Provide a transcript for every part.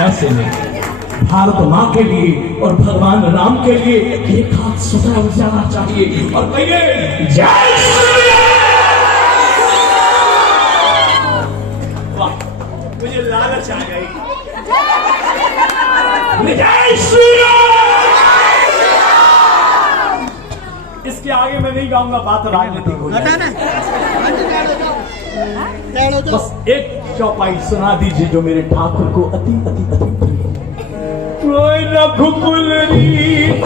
ऐसे में भारत माँ के लिए और भगवान राम के लिए एक हाथ सुधा हो जाना चाहिए और कहिए जय श्री राम। वाह, मुझे लालच आ गई। जय श्री राम। इसके आगे मैं नहीं गाऊंगा, बात राजनीतिक हो जाएगी। बस एक चौपाई सुना दीजिए जो मेरे ठाकुर को अति अति अति प्रिय। कोई रघुकुल रीत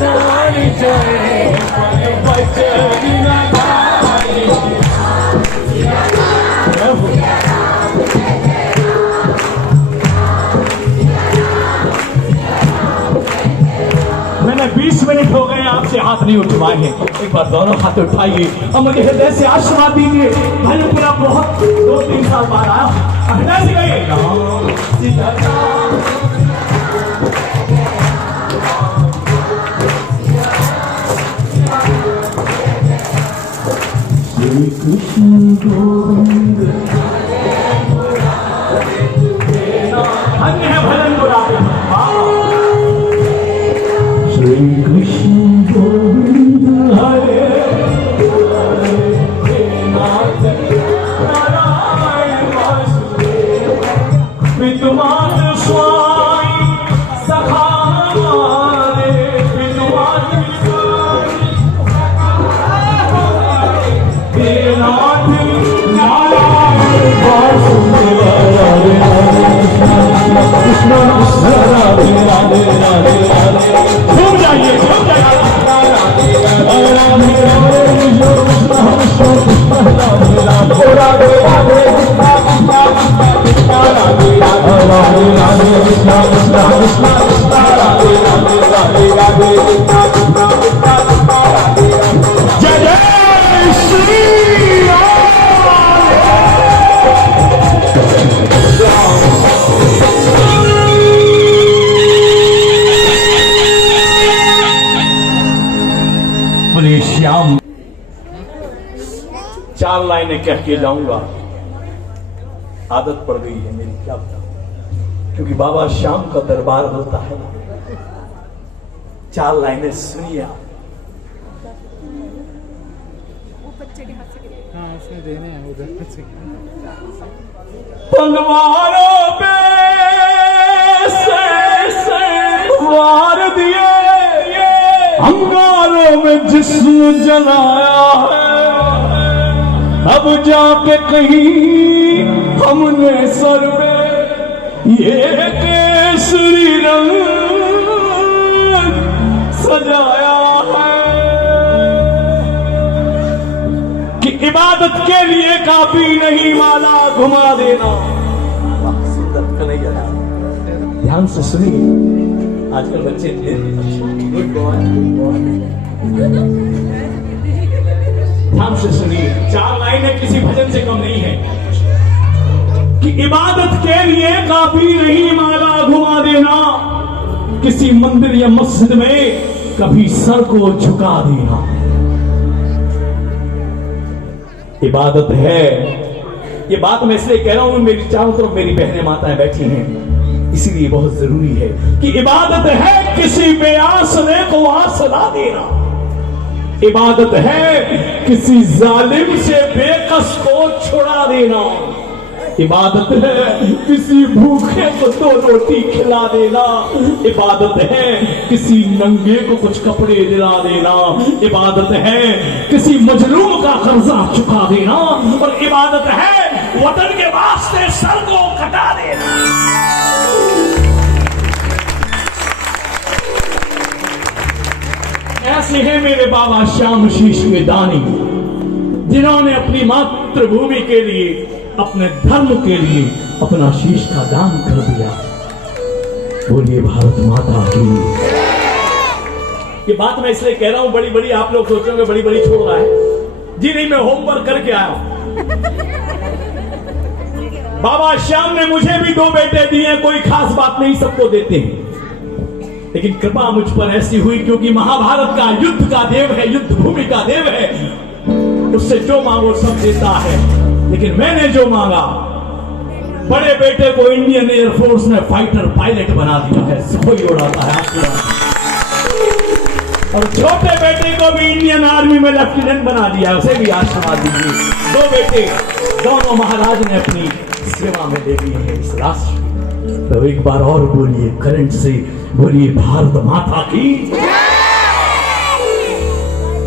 तारी जय बचन गाई। मैंने 20 मिनट हो गए आपसे हाथ नहीं उठवाए हैं, एक बार दोनों हाथ उठाइए और मुझे हृदय से आशीर्वाद दीजिए। हरिपुरा बहुत 2-3 साल बाद आया, हृदय से कहिए राम सीता राम। श्री कृष्ण गोविंद धन्य है भजन बुलावे। श्री कृष्ण गोविंद हरे हरे नारायण वासुदेव विद्वान स्वामी सखा हमारे विद्वान नाथ नारायण वासुदेव हरे कृष्ण कृष्ण राधे राधे राधे राधे। घूम जाइए जय जय श्री श्याम। 4 लाइनें कह के जाऊंगा, आदत पड़ गई है मेरी, क्या बताऊं, क्योंकि बाबा श्याम का दरबार होता है। 4 लाइनें सुनिए आप। तलवारों पे से वार दिए, अंगारों में जिस्म जलाया है, अब जाके कहीं हमने सर में ये केसरी रंग सजाया है कि इबादत के लिए काफी नहीं माला घुमा देना। सुंदर कन्हैया, ध्यान से सुनिए, आजकल बच्चे ध्यान से सुनिए। 4 लाइनें किसी भजन से कम नहीं है कि इबादत के लिए काफी नहीं माला घुमा देना, किसी मंदिर या मस्जिद में कभी सर को झुका देना। इबादत है, ये बात मैं इसलिए कह रहा हूं, मेरी चारों तरफ मेरी बहनें माताएं बैठी हैं, इसीलिए बहुत जरूरी है कि इबादत है किसी बेआसरे को आस ला देना। इबादत है किसी जालिम से बेकस को छुड़ा देना। इबादत है किसी भूखे को 2 रोटी खिला देना। इबादत है किसी नंगे को कुछ कपड़े दिला देना। इबादत है किसी मजलूम का कर्जा चुका देना। और इबादत है वतन के वास्ते सर को कटा देना। ऐसे हैं मेरे बाबा श्याम शीश के दानी, जिन्होंने अपनी मातृभूमि के लिए, अपने धर्म के लिए अपना शीश का दान कर दिया। बोलिए भारत माता की। ये बात मैं इसलिए कह रहा हूं, बड़ी बड़ी आप लोग सोचोगे बड़ी बड़ी छोड़ रहा है जी, नहीं, मैं होमवर्क करके आया हूं। बाबा श्याम ने मुझे भी 2 बेटे दिए, कोई खास बात नहीं, सबको देते हैं, लेकिन कृपा मुझ पर ऐसी हुई क्योंकि महाभारत का युद्ध का देव है, युद्ध भूमि का देव है, उससे जो मांगो सब देता है, लेकिन मैंने जो मांगा, बड़े बेटे को इंडियन एयरफोर्स ने फाइटर पायलट बना दिया है, सुखोई उड़ाता है आसमान। और छोटे बेटे को भी इंडियन आर्मी में लेफ्टिनेंट बना दिया है, उसे भी आशीर्वाद दीजिए। दो बेटे दोनों महाराज ने अपनी सेवा में दे दिए हैं इस राष्ट्र। तो एक बार और बोलिए करंट से, बोलिए भारत माता की।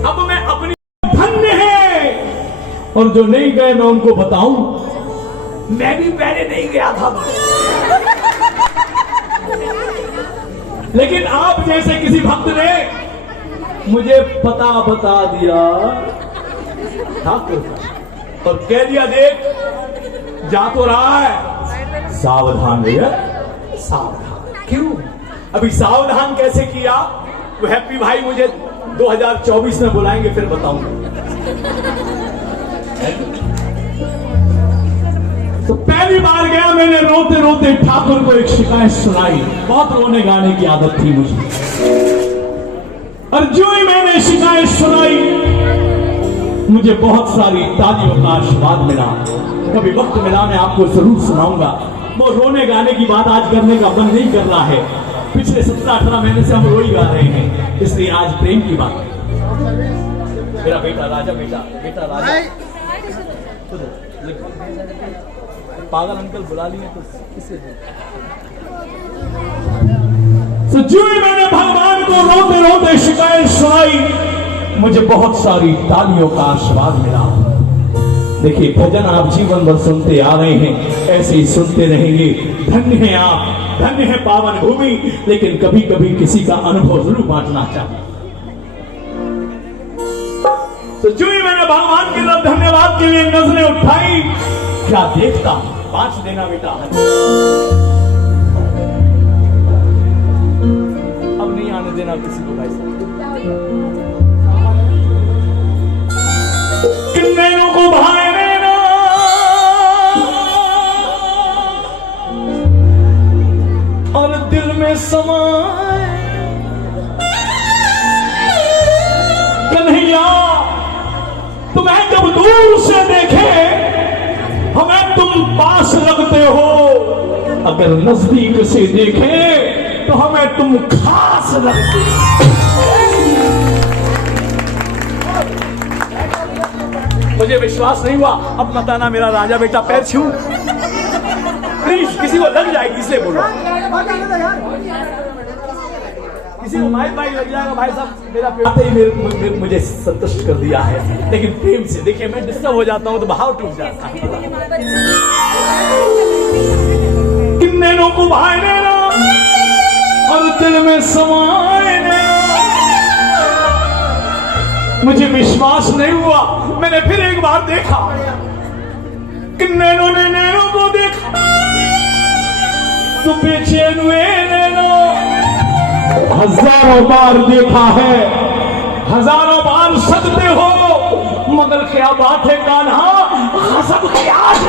अब मैं अपनी धन्य है, और जो नहीं गए मैं उनको बताऊं, मैं भी पहले नहीं गया था, लेकिन आप जैसे किसी भक्त ने मुझे पता बता दिया ठाकुर, और कह दिया देख जा तो रहा है, सावधान भैया सावधान। क्यों? अभी सावधान कैसे किया वो हैप्पी भाई मुझे 2024 में बुलाएंगे, फिर बताऊंगा। तो पहली बार गया, मैंने रोते रोते ठाकुर को एक शिकायत सुनाई। बहुत रोने गाने की आदत थी मुझे, और जो ही मैंने शिकायत सुनाई, मुझे बहुत सारी तालियों का आशीर्वाद मिला। कभी वक्त मिला मैं आपको जरूर सुनाऊंगा। वो रोने गाने की बात आज करने का मन नहीं कर रहा है, पिछले 17-18 महीने से हम रोई गा रहे हैं, इसलिए आज प्रेम की बात। मेरा बेटा राजा, बेटा राजा, पागल अंकल बुला लिए तो किसे तो जो ही मैंने भगवान को रोते रोते शिकायत सुनाई, मुझे बहुत सारी तालियों का आशीर्वाद मिला। देखिए भजन आप जीवन भर सुनते आ रहे हैं, ऐसे ही सुनते रहेंगे। धन्य है आप, धन्य है पावन भूमि, लेकिन कभी कभी किसी का अनुभव जरूर बांटना चाहिए। तो जो ही मैंने भगवान के लिए धन्यवाद के लिए नजरें उठाई, क्या देखता, 5 देना बेटा, अब नहीं आने देना किसी को भाई साहब। किन्नरों को भाई देना, और दिल में समाए कन्हैया, तुम्हें जब दूर से देखे हमें तुम पास लगते हो, अगर नजदीक से देखे तो हमें तुम खास लगते हो। मुझे विश्वास नहीं हुआ, अब बताना मेरा राजा बेटा पैर छू, प्लीज, किसी को लग जाएगी इसलिए बोलो, किसी को माइक लग जाएगा भाई साहब। मेरा ही मुझे संतुष्ट कर दिया है, लेकिन प्रेम से देखिए, मैं डिस्टर्ब हो जाता हूं तो भाव टूट जाता है। किन्ने लोगों को भाई देना और दिल में समाए देना। मुझे विश्वास नहीं हुआ, मैंने फिर एक बार देखा कि नैनो ने नैनो को देखा, तो बेचैन हुए नैनो। हजारों बार देखा है, हजारों बार सजते हो, मगर क्या बात है कान्हा, हसब के आज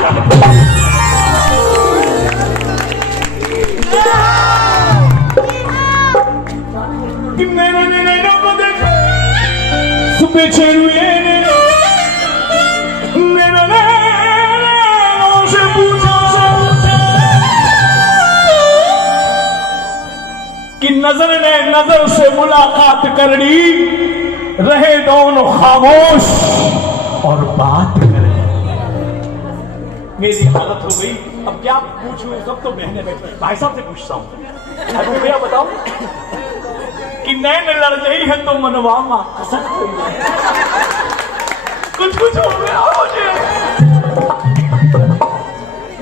कि नैनो ने नैनो को देखा, सुबह चैन हुए नैनो ने से पूछा कि नजर ने नजर से मुलाकात करनी, रहे दोनों खामोश और बात करें। मेरी हालत हो गई, अब क्या पूछूं, सब तो बहने बैठे। भाई साहब से पूछता हूं, भैया बताओ कि नैन लड़ गई है तो मनवा मां कुछ हो गया मुझे।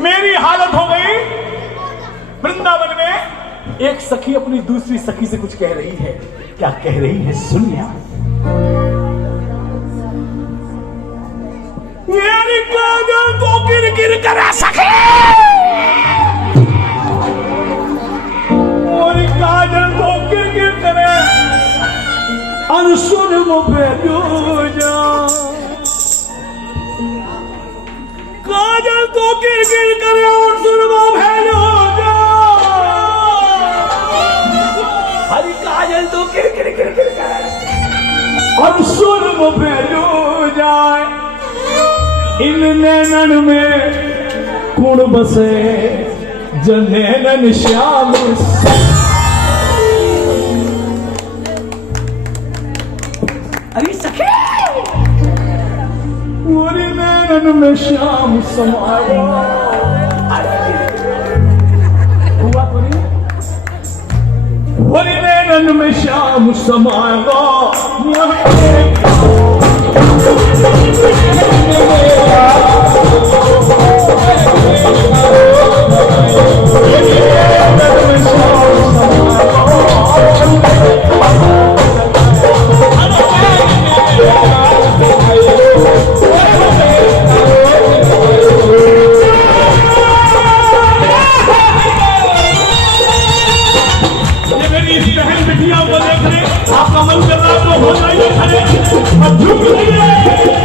मेरी हालत हो गई। वृंदावन में एक सखी अपनी दूसरी सखी से कुछ कह रही है। क्या कह रही है सुनिया। मेरी काजल तो गिर करा सके, और काजल तो गिर करे, और सुन मुझे जा। काजल तो गिर करे और सुन मुझे जा। हरी काजल तो गिर करे और सुन मुझे जाए। इन नैनन में कुण बसे जनैनन श्याम अरे सखे और नैनन में श्याम समाया हुआ तो नहीं और नैनन में श्याम समाएगा आपका मन कर रहा तो हो जाइए खड़े अब झुक जाइए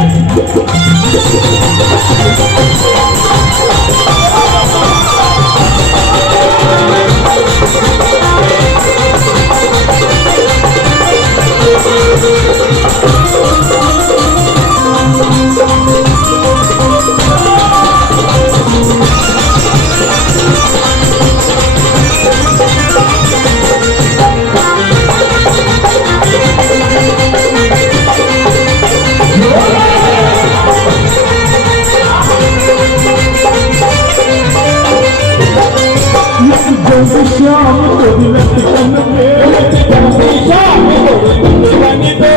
श्याम को लटकन पे श्याम को लटकन पे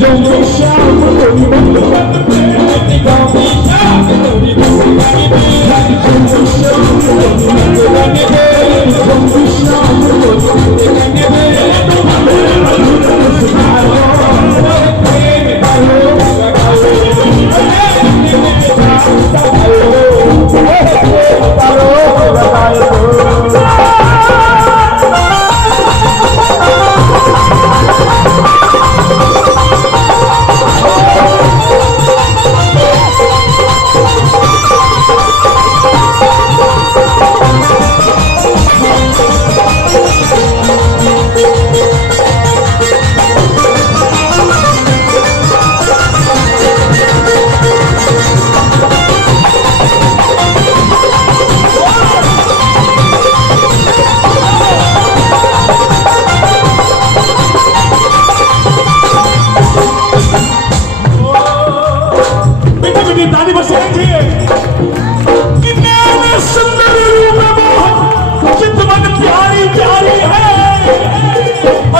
जो श्याम को लटकन पे श्याम को लटकन पे श्याम को लटकन पे श्याम को लटकन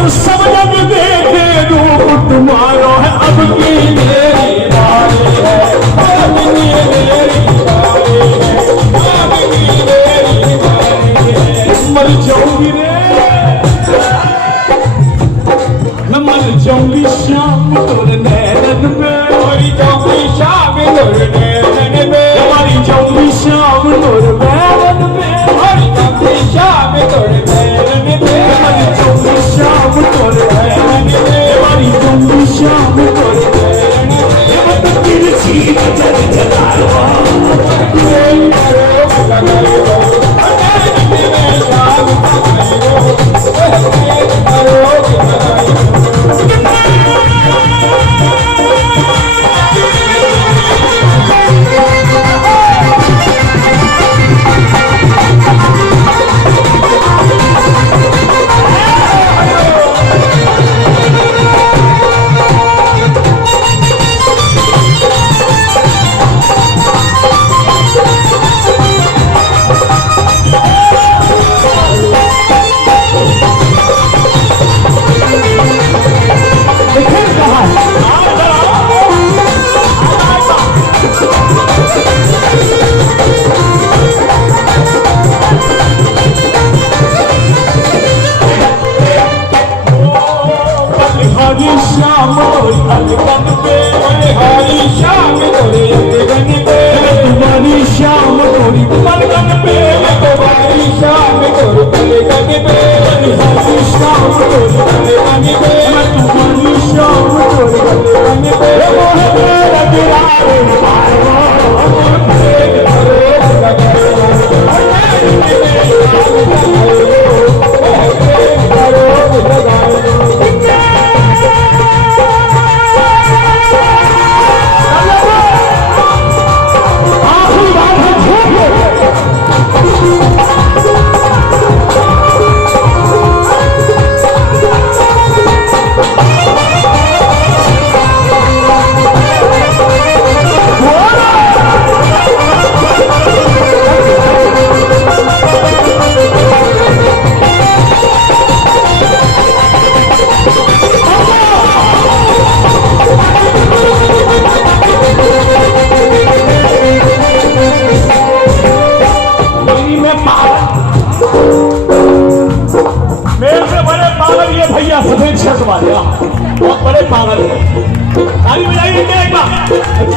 सब जग देखे रूप तुम्हारा है अब की मेरी बारी है अब की मेरी बारी है अब की मेरी बारी है मर जाऊंगी रे मैं मर जाऊंगी शाम तोरे नैनन पे मर जाऊंगी शाम तोरे नैनन पे मर जाऊंगी शाम तोरे नैनन पे मर जाऊंगी शाम तोरे नैनन पे मर जाऊंगी शाम तोरे नैनन पे मर जाऊंगी शाम तोरे नैनन पे मत किसी नजर जलाओ श्याम तोरी अलगन पे हरी श्याम तोरी अलगन पे तुम्हारी श्याम तोरी अलगन पे तुम्हारी श्याम तोरी अलगन पे हरी श्याम तोरी अलगन पे तुम्हारी श्याम तोरी अलगन पे मोह तेरा गिराए मारो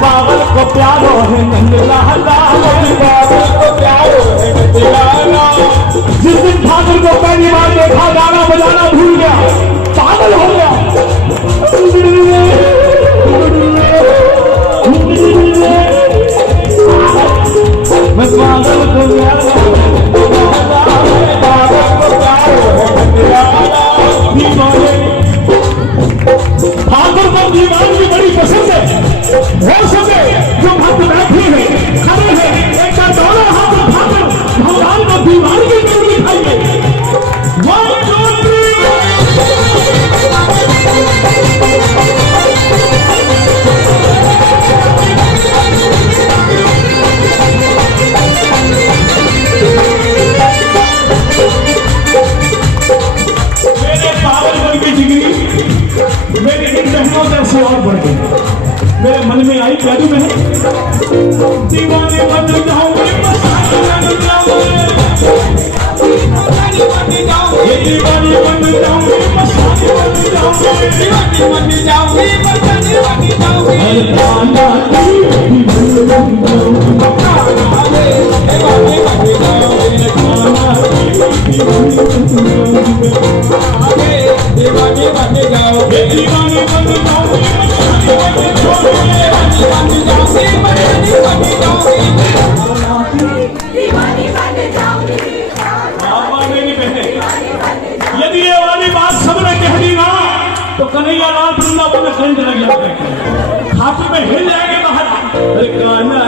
पागल को प्यारो है नंदलाला, पागल को प्यारो है नंदलाला। जिस दिन ठाकुर को पहली बार देखा गाना बजाना भूल गया, पागल हो गया। मैं पागल को प्यारो है नंदलाला, पागल को प्यारो है नंदलाला। ठाकुर को दीवान की बड़ी पसंद है। हो सके जो भक्त बैठे हैं, खड़े हैं, एक का दोनों हाथ उठाकर भगवान को दीवान की तरफ दिखाइए। मेरे पागल बन की जिगरी मेरी इन बहनों से और बढ़ गई। मेरे मन में आई क्या दूं मैं, दीवाने बन जाऊंगे, ये दीवानी बन जाऊंगी, मसाले बन जाऊंगी, दीवानी बन जाऊंगी, मसाले बन जाऊंगी। दीवानी बन जाओगे, दीवानी बन जाओगे, मेरी बहन, यदि ये वाली बात सबने कह दी ना तो कन्हैया लाल वृंदावन में करंट लग जाता है, हाथी में हिल जाएंगे बाहर। अरे कान्हा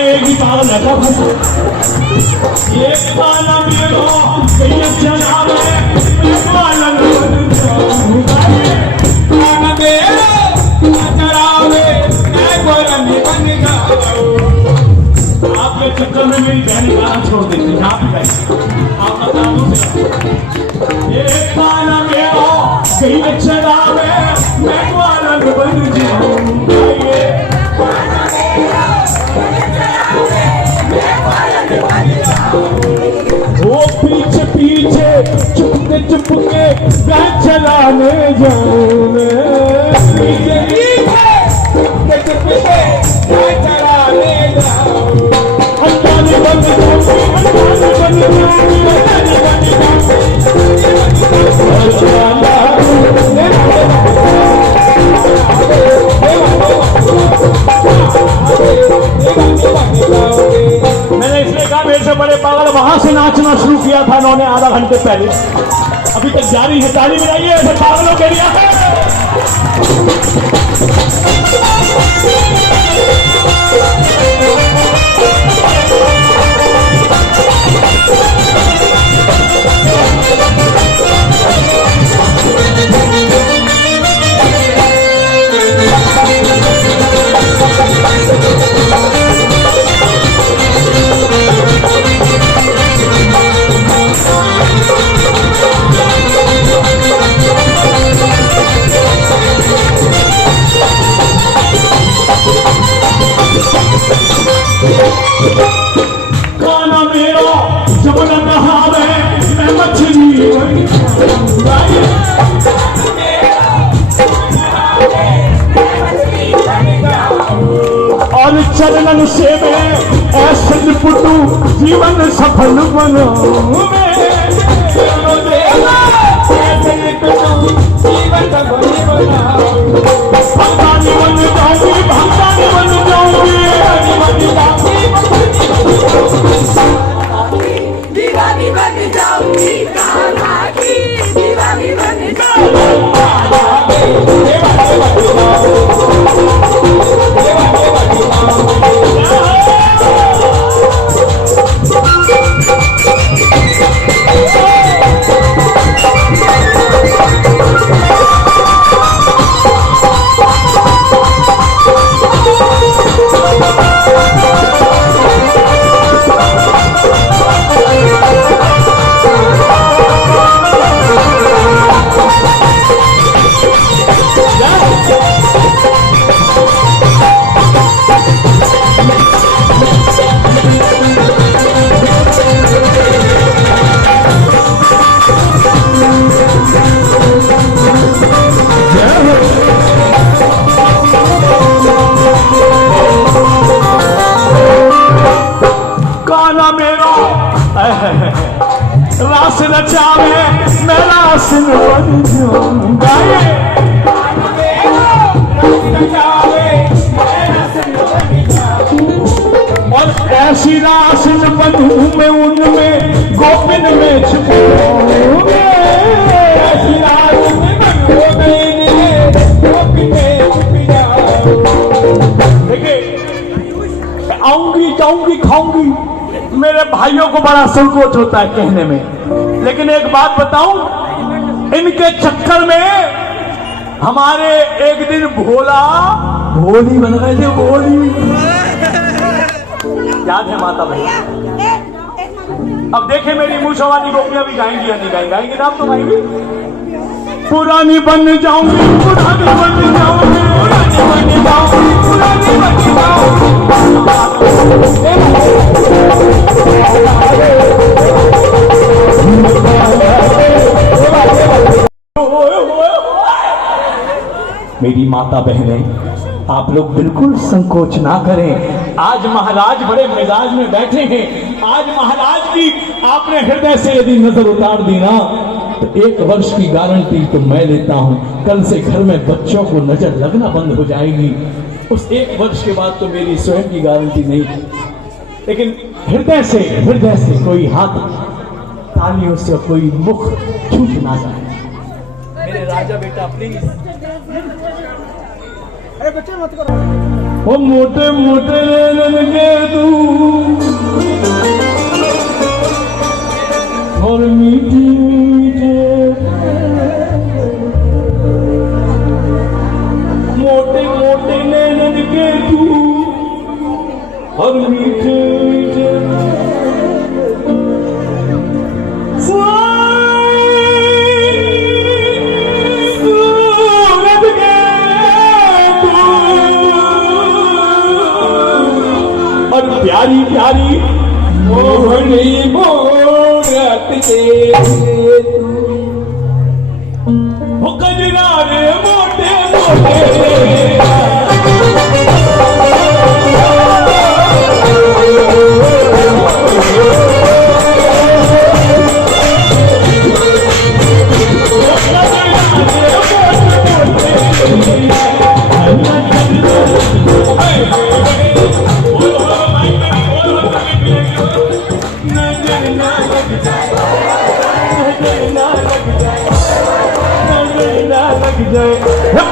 एक ही पागल रहता था, एक गाना मेरो चला आपके चक्कर में मेरी बहन गाना छोड़ देती, आप बता दो। एक गाना मेरो कहीं चला मैं आनंद बन जाऊंगा, वो पीछे पीछे चुपके चुपके मैं चलाने जाऊं, पीछे पीछे चुपके चुपके मैं चलाने जाऊं। अंदाज़ बन जाऊंगी, अंदाज़ बन जाऊंगी, अंदाज़ बन जाऊंगी। मैंने इसलिए कहा मेरे से बड़े पागल वहां से नाचना शुरू किया था इन्होंने आधा घंटे पहले, अभी तक जारी है। ताली बजाइए ऐसे पागलों के लिए। गाना मेरा जब न नहावे मैं मछली और चरणन से मैं ऐसे पुटू जीवन सफल बनाऊं, भक्तानी बन जाऊंगी, भक्तानी बन जाऊंगी, दीवानी बन जाऊंगी, कान्हा की दीवानी बन जाऊंगी। रास रचावे मेरा सिर बन जाऊंगा और ऐसी रास बनूं मैं उनमें गोपिन में छुपूंगा ऐसी रास बनूं मैं गोपिन में छुप जाऊं। देखिए आऊंगी जाऊंगी खाऊंगी मेरे भाइयों को बड़ा संकोच होता है कहने में, लेकिन एक बात बताऊं, इनके चक्कर में हमारे एक दिन भोला भोली बन गए थे, भोली याद है माता भैया। अब देखे मेरी मूछवानी गोपियां भी गाएंगी या नहीं गाएंगी, गाएंगी ना आप तो गाएंगी। पुरानी बन जाऊंगी पुरानी बन जाऊंगी पुरानी बन जाऊंगी पुरानी बन मेरी माता बहनें, आप लोग बिल्कुल संकोच ना करें। आज महाराज बड़े मिजाज में बैठे हैं, आज महाराज की आपने हृदय से यदि नजर उतार दी ना तो 1 वर्ष की गारंटी तो मैं लेता हूं, कल से घर में बच्चों को नजर लगना बंद हो जाएगी। उस 1 वर्ष के बाद तो मेरी स्वयं की गारंटी नहीं, लेकिन हृदय से कोई हाथ तालियों से कोई मुख छूट ना जाए। मेरे राजा बेटा प्लीज, अरे बच्चे मत करो। वो मोटे मोटे लगे तू और मीठी मीठे मोटे मोटे नैनन के तू और मीठे मीठे प्यारी प्यारी मोहनी मोरत के वो गजरा रे मोटे मोटे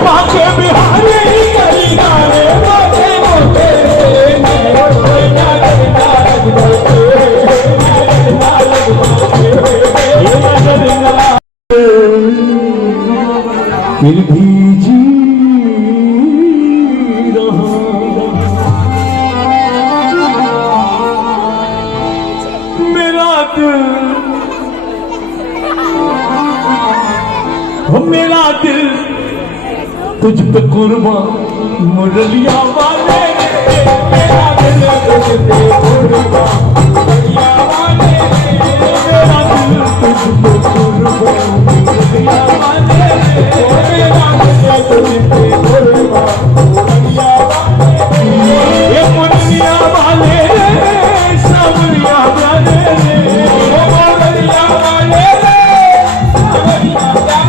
पाके बिहारी करी गाने मोटे मोटे फिर भी जी रहा मेरा दिल, मेरा दिल तुझ पे कुर्बान मुरलिया वाले मेरा दिल तुझ पे कुर्बान मुरलिया वाले मेरा दिल तुझ पे कुर्बान मुरलिया वाले मेरा दिल तुझ पे कुर्बान मुरलिया वाले ये मुरलिया वाले सावरिया वाले मुरलिया वाले सावरिया वाले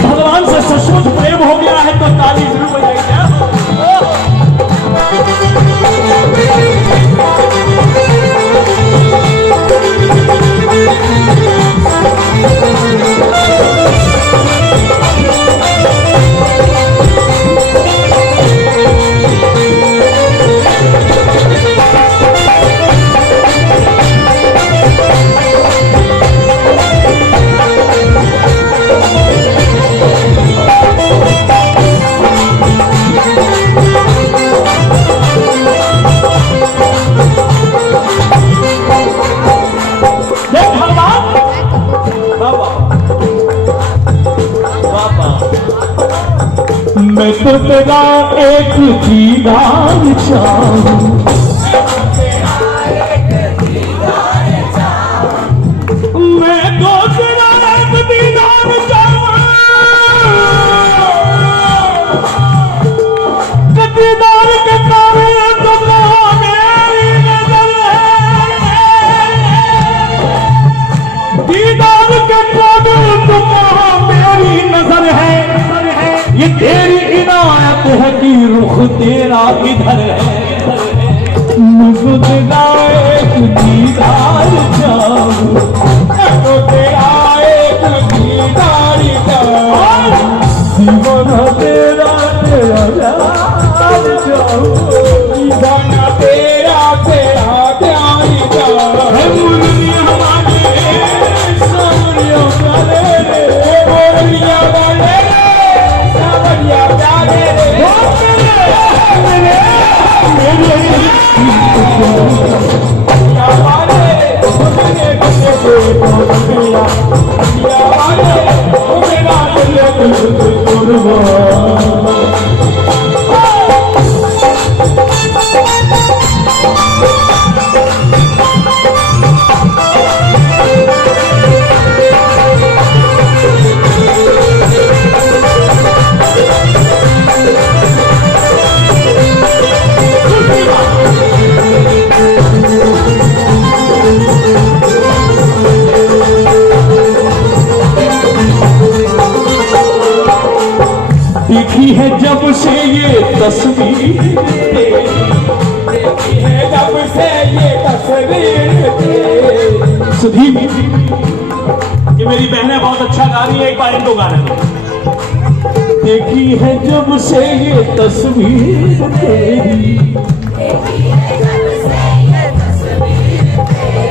भगवान से सचमुच प्रेम हो गया है तो ताली जरूर बजाइए। मैं तो तेरा एक दीदार चाहूं, मैं तो तेरा एक दीदार चाहूं, दीदार के कारण तो मेरी नजर है, दीदार के कारण तो मेरी नजर है, ये तेरी इनायत है कि रुख तेरा इधर है, मुझको तेरा एक दीदार चाहूं, तो तेरा एक दीदार चाहूं, जीवन तेरा तेरा प्यार चाहूं, जीवन तेरा तेरा प्यार चाहूं, है मुरलिया वाले सावरिया वाले मुरलिया वाले सावरिया वाले देखी है जब से ये तस्वीर, देखी है जब से ये तस्वीर, सुधी ये मेरी बहनें बहुत अच्छा गा रही है, एक बार इनको गाने दो। देखी है जब से ये तस्वीर तेरी, देखी है जब से ये तस्वीर तेरी,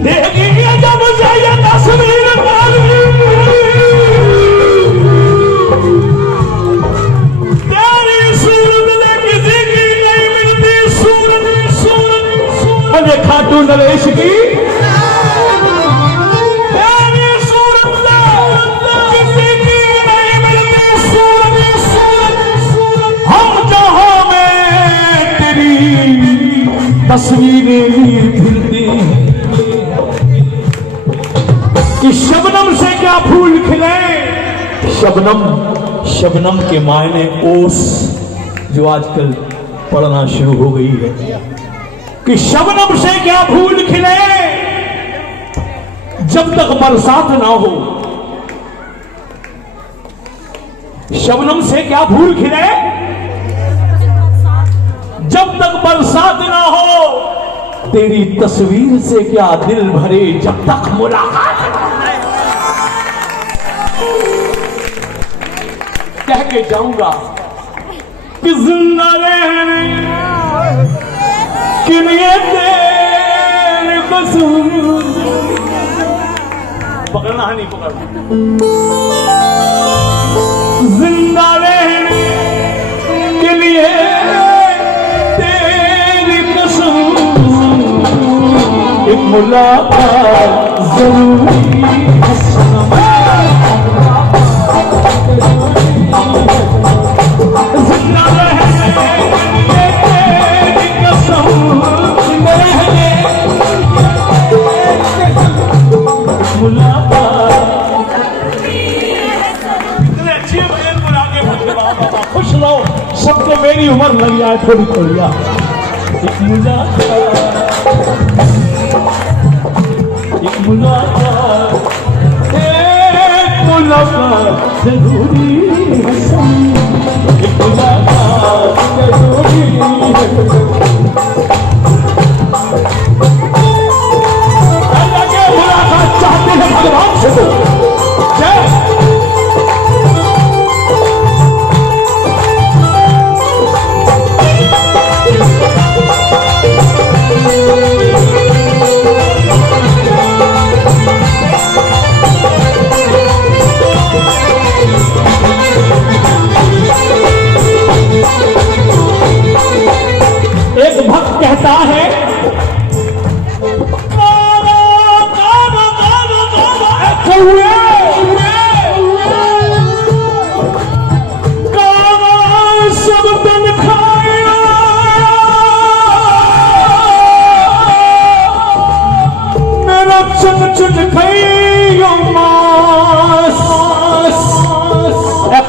देखी है जब से ये तस्वीर तेरी, खाटू नरेश की तेरी सूरत किसी की नहीं मिलती सूरत, हम जहां में तेरी तस्वीरें खिलती कि शबनम से क्या फूल खिले, शबनम शबनम के मायने ओस जो आजकल पढ़ना शुरू हो गई है कि शबनम से क्या फूल खिले, जब तक बरसात ना हो, शबनम से क्या फूल खिले, जब तक बरसात ना हो, तेरी तस्वीर से क्या दिल भरे जब तक मुलाकात ना हो। कह के जाऊंगा कि जिंदा रहने के लिए तेरे कसूर, पकड़ना है नहीं पकड़ना, जिंदा रहने के लिए तेरी कसम, एक मुलाकात जरूरी है सनम, जिंदा रहने के लिए तेरी कसम, खुश रहो, सबको मेरी उम्र लग जाए थोड़ी थोड़ी। एक मुलाकात जरूरी है, एक मुलाकात जरूरी है। मुलाकात चाहते हैं भगवान से तो जय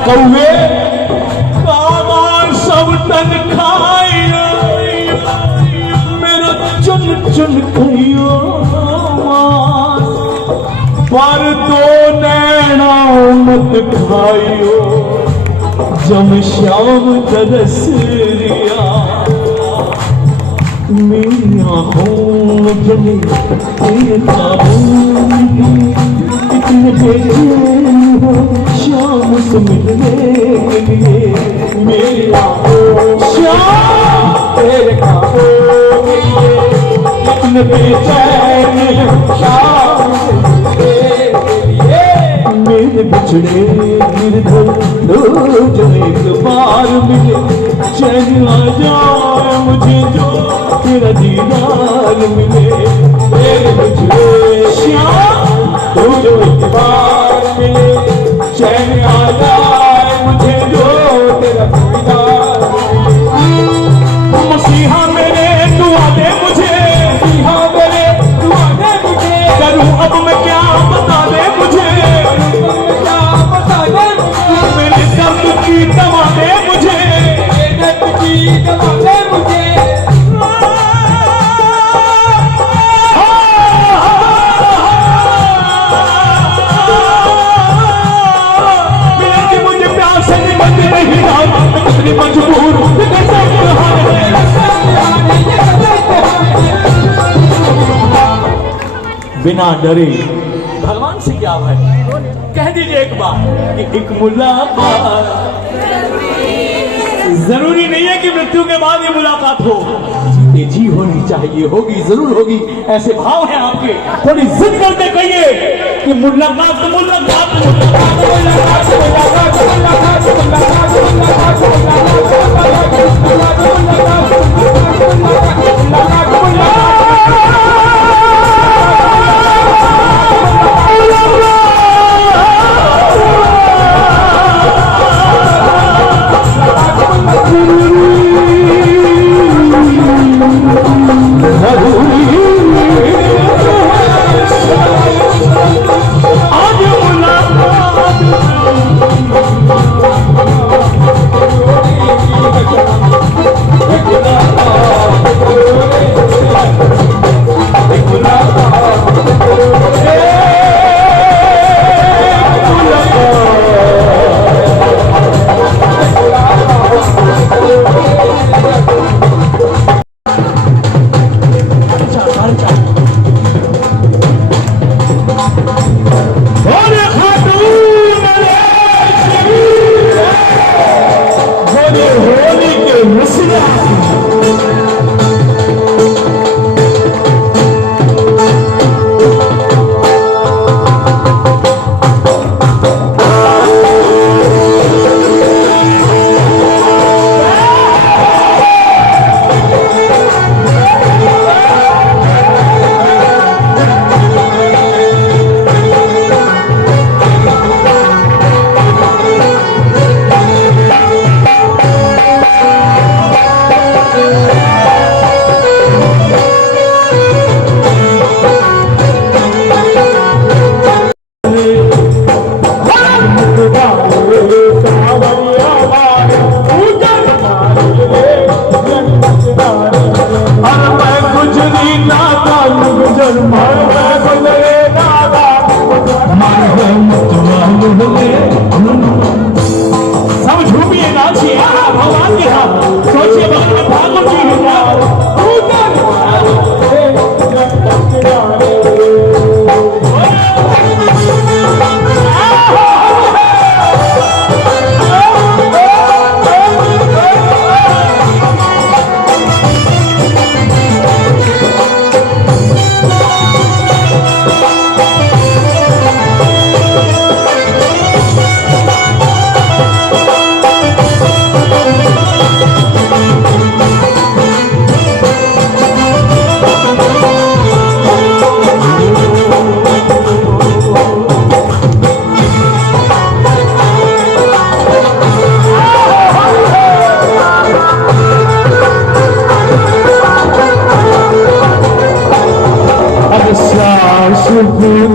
कौवे कामार सब तन खाइयो मेरो चुन चुन कहियो पर दो नैना मत खाइयो जब शाम तरस रिया मेरी आँखों में इतने बेचैन हो शाम से मिलने के लिए मेरी आँखों शाम तेरे ख्वाबों के लिए इतने बेचैन हो शाम से मिलने के लिए मेरे बिछड़े निर्धन लोग जो एक बार मिले चैन आ जाए मुझे जो तेरा दीदार मिले मेरे बिछड़े श्याम तू जो एक बार मिले चैन आ जाए मुझे जो तेरा दीदार मिले मसीहा मेरे दुआ दे मुझे मसीहा मेरे दुआ दे मुझे करूं अब मैं क्या बता दे मुझे क्या बता दे मेरे दर्द की दवा दे मुझे दर्द की दवा दे मुझे मजबूर बिना डरे भगवान से क्या है कह दीजिए एक बार कि एक मुलाकात जरूरी नहीं है कि मृत्यु के बाद ये मुलाकात हो ये जी होनी चाहिए होगी जरूर होगी ऐसे भाव है आपके थोड़ी जिद करके कहिए कि मुलाकात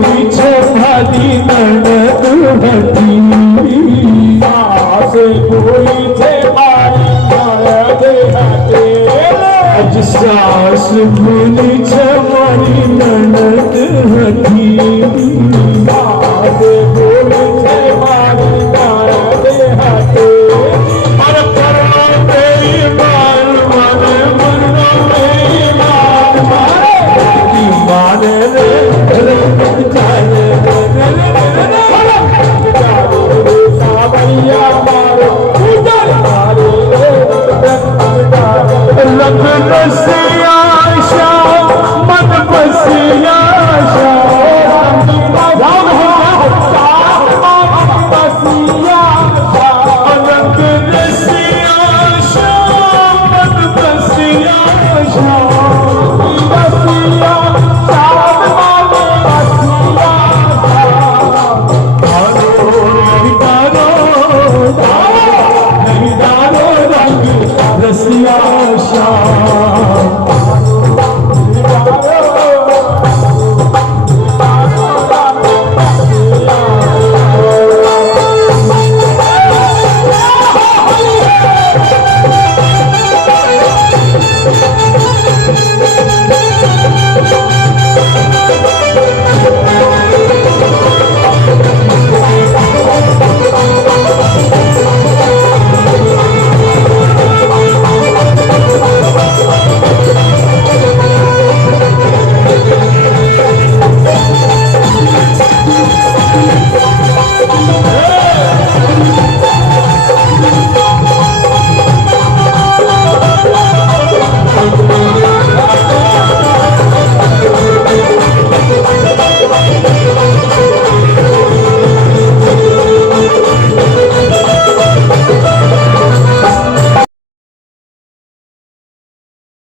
पीछे खाली ननद हटी भोली थे मारी माया दे हाथे अज सास भूली छे मारी ननद हथी आदे भोली थे मारी माया दे हाथे अरे परवा मेरी मान माने मरना मेरी मान मारे माने रे जाने सावरिया मारो उधर मारो लग रसिया शाम मन बसिया शाम बसिया लग रसिया शाम मन बसिया शाम बसिया शाम बसिया रसिया